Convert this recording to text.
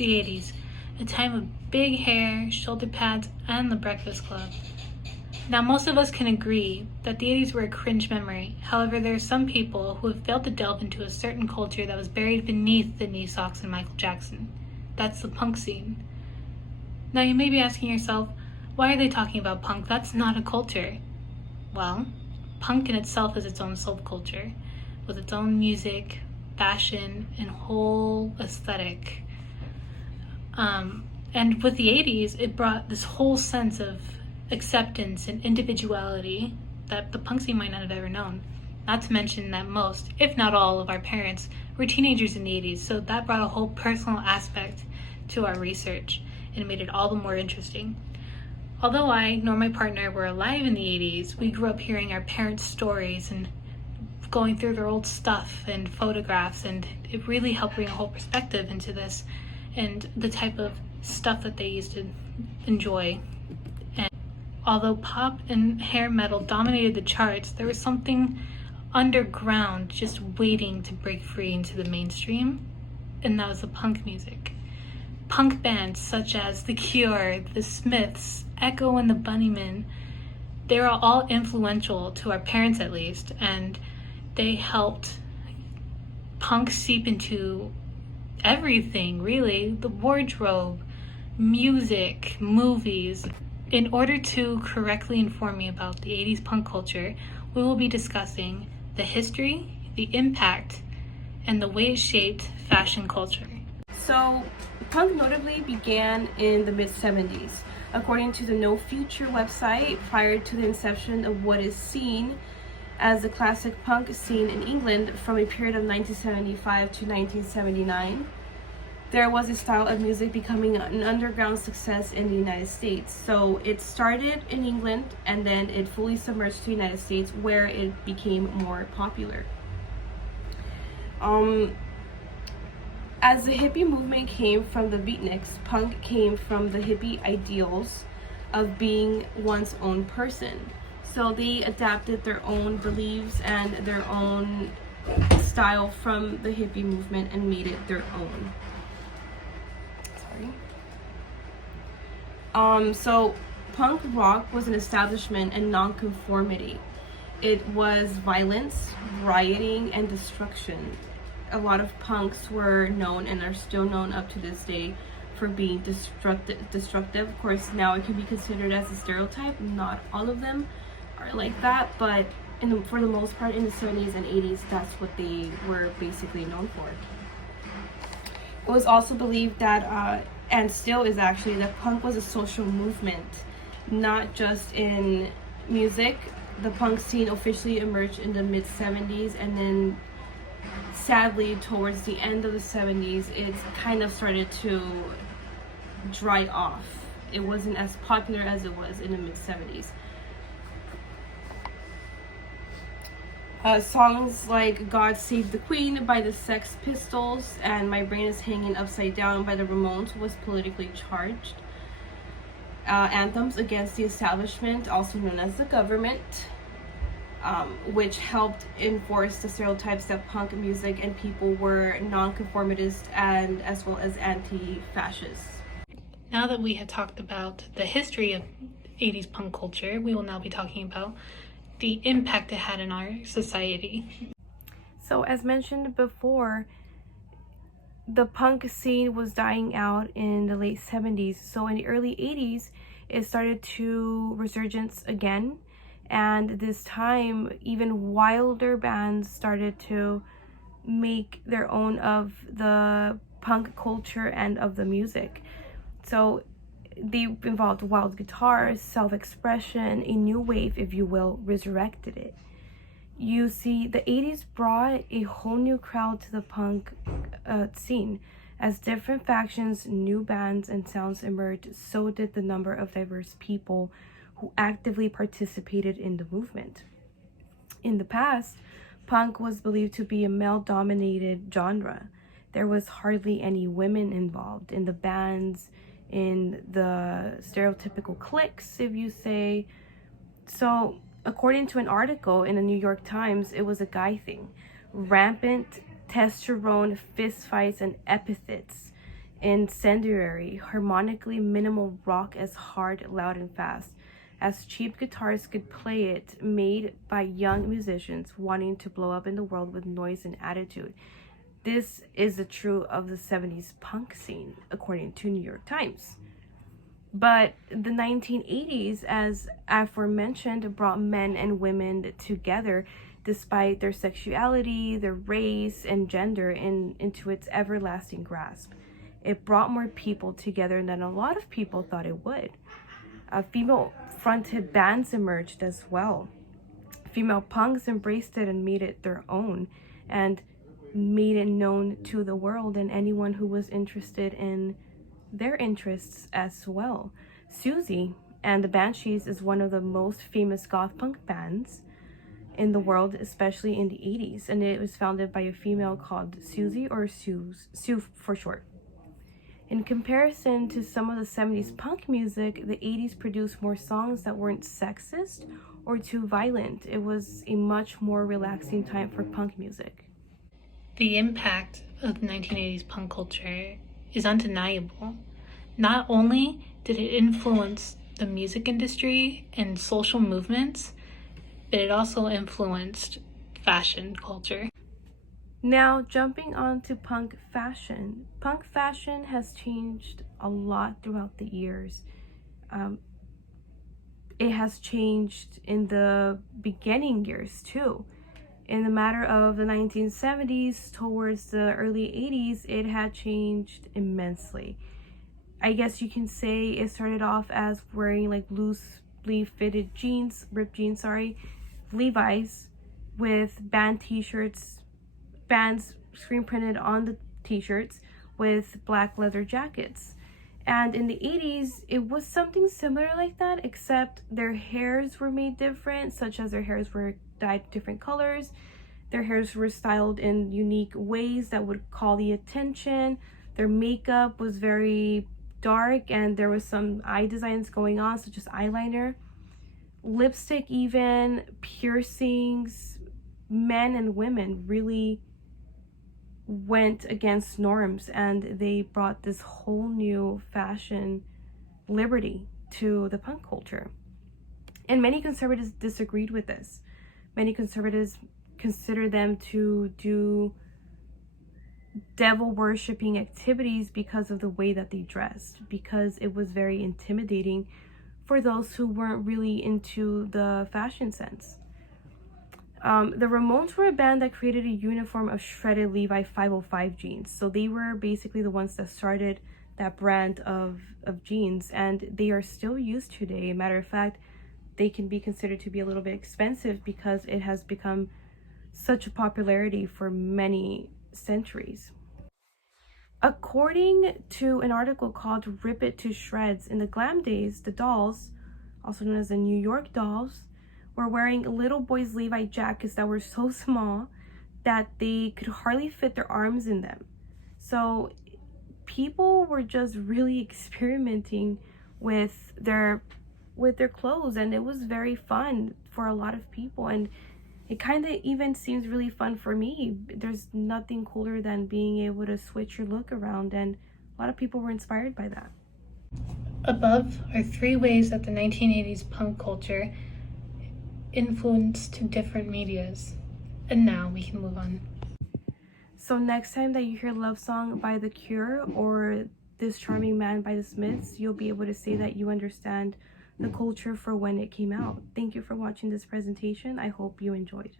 the 80s, a time of big hair, shoulder pads, and the Breakfast Club. Now, most of us can agree that the 80s were a cringe memory. However, there are some people who have failed to delve into a certain culture that was buried beneath the knee socks and Michael Jackson. That's the punk scene. Now, you may be asking yourself, why are they talking about punk? That's not a culture. Well, punk in itself is its own subculture, with its own music, fashion, and whole aesthetic. And with the 80s, it brought this whole sense of acceptance and individuality that the punk scene might not have ever known. Not to mention that most, if not all, of our parents were teenagers in the 80s, so that brought a whole personal aspect to our research and made it all the more interesting. Although I nor my partner were alive in the 80s, we grew up hearing our parents' stories and going through their old stuff and photographs, and it really helped bring a whole perspective into this and the type of stuff that they used to enjoy. And although pop and hair metal dominated the charts, there was something underground just waiting to break free into the mainstream, and that was the punk music. Punk bands such as The Cure, The Smiths, Echo and the Bunnymen, they were all influential to our parents at least, and they helped punk seep into everything, really. The wardrobe, music, movies. In order to correctly inform me about the 80s punk culture, we will be discussing the history, the impact, and the way it shaped fashion culture. So, punk notably began in the mid-70s. According to the No Future website, prior to the inception of what is seen as the classic punk scene in England from a period of 1975 to 1979, there was a style of music becoming an underground success in the United States. So it started in England and then it fully submerged to the United States, where it became more popular. As the hippie movement came from the beatniks, punk came from the hippie ideals of being one's own person. So they adapted their own beliefs and their own style from the hippie movement and made it their own. So punk rock was an establishment and nonconformity. It was violence, rioting, and destruction. A lot of punks were known and are still known up to this day for being destructive. Of course, now it can be considered as a stereotype. Not all of them are like that, but for the most part, in the 70s and 80s, that's what they were basically known for. It was also believed that, and still is actually, that punk was a social movement, not just in music. The punk scene officially emerged in the mid-70s, and then sadly towards the end of the 70s it kind of started to dry off. It wasn't as popular as it was in the mid-70s. Songs like God Save the Queen by the Sex Pistols and My Brain is Hanging Upside Down by the Ramones was politically charged. Anthems against the establishment, also known as the government, which helped enforce the stereotypes that punk music and people were nonconformist and as well as anti-fascist. Now that we have talked about the history of 80s punk culture, we will now be talking about the impact it had in our society. So as mentioned before, the punk scene was dying out in the late 70s. So in the early 80s, it started to resurgence again. And this time, even wilder bands started to make their own of the punk culture and of the music. So they involved wild guitars, self-expression, a new wave, if you will, resurrected it. You see, the 80s brought a whole new crowd to the punk scene. As different factions, new bands, and sounds emerged, so did the number of diverse people who actively participated in the movement. In the past, punk was believed to be a male-dominated genre. There was hardly any women involved in the bands, in the stereotypical cliques, if you say. So, according to an article in the New York Times, it was a guy thing. Rampant testosterone, fistfights, and epithets incendiary, harmonically minimal rock as hard, loud, and fast as cheap guitars could play it, made by young musicians wanting to blow up in the world with noise and attitude. This is the true of the 70s punk scene, according to New York Times. But the 1980s, as aforementioned, brought men and women together despite their sexuality, their race, and gender into its everlasting grasp. It brought more people together than a lot of people thought it would. Female-fronted bands emerged as well. Female punks embraced it and made it their own, and made it known to the world and anyone who was interested in their interests as well. Susie and the Banshees is one of the most famous goth punk bands in the world, especially in the 80s, and it was founded by a female called Susie, or Sue for short. In comparison to some of the 70s punk music, the 80s produced more songs that weren't sexist or too violent. It was a much more relaxing time for punk music. The impact of the 1980s punk culture is undeniable. Not only did it influence the music industry and social movements, but it also influenced fashion culture. Now, jumping on to punk fashion. Punk fashion has changed a lot throughout the years. It has changed in the beginning years too. In the matter of the 1970s towards the early 80s, it had changed immensely. I guess you can say it started off as wearing like loosely fitted jeans, ripped jeans, Levi's, with band t-shirts, bands screen printed on the t-shirts with black leather jackets. And in the 80s, it was something similar like that, except their hairs were made different, such as their hairs were dyed different colors. Their hairs were styled in unique ways that would call the attention. Their makeup was very dark, and there was some eye designs going on, such as eyeliner, lipstick, even piercings. Men and women really went against norms, and they brought this whole new fashion liberty to the punk culture. And many conservatives disagreed with this. Many conservatives consider them to do devil worshipping activities because of the way that they dressed, because it was very intimidating for those who weren't really into the fashion sense. The Ramones were a band that created a uniform of shredded Levi 505 jeans. So they were basically the ones that started that brand of jeans, and they are still used today. Matter of fact, they can be considered to be a little bit expensive because it has become such a popularity for many centuries. According to an article called Rip It to Shreds, in the glam days, the dolls, also known as the New York Dolls, were wearing little boys' Levi jackets that were so small that they could hardly fit their arms in them. So people were just really experimenting with their clothes, and it was very fun for a lot of people, and it kind of even seems really fun for me. There's nothing cooler than being able to switch your look around, and a lot of people were inspired by that. Above are 3 ways that the 1980s punk culture influenced different medias. And now we can move on. So next time that you hear Love Song by The Cure or This Charming Man by The Smiths, you'll be able to say that you understand the culture for when it came out. Thank you for watching this presentation. I hope you enjoyed.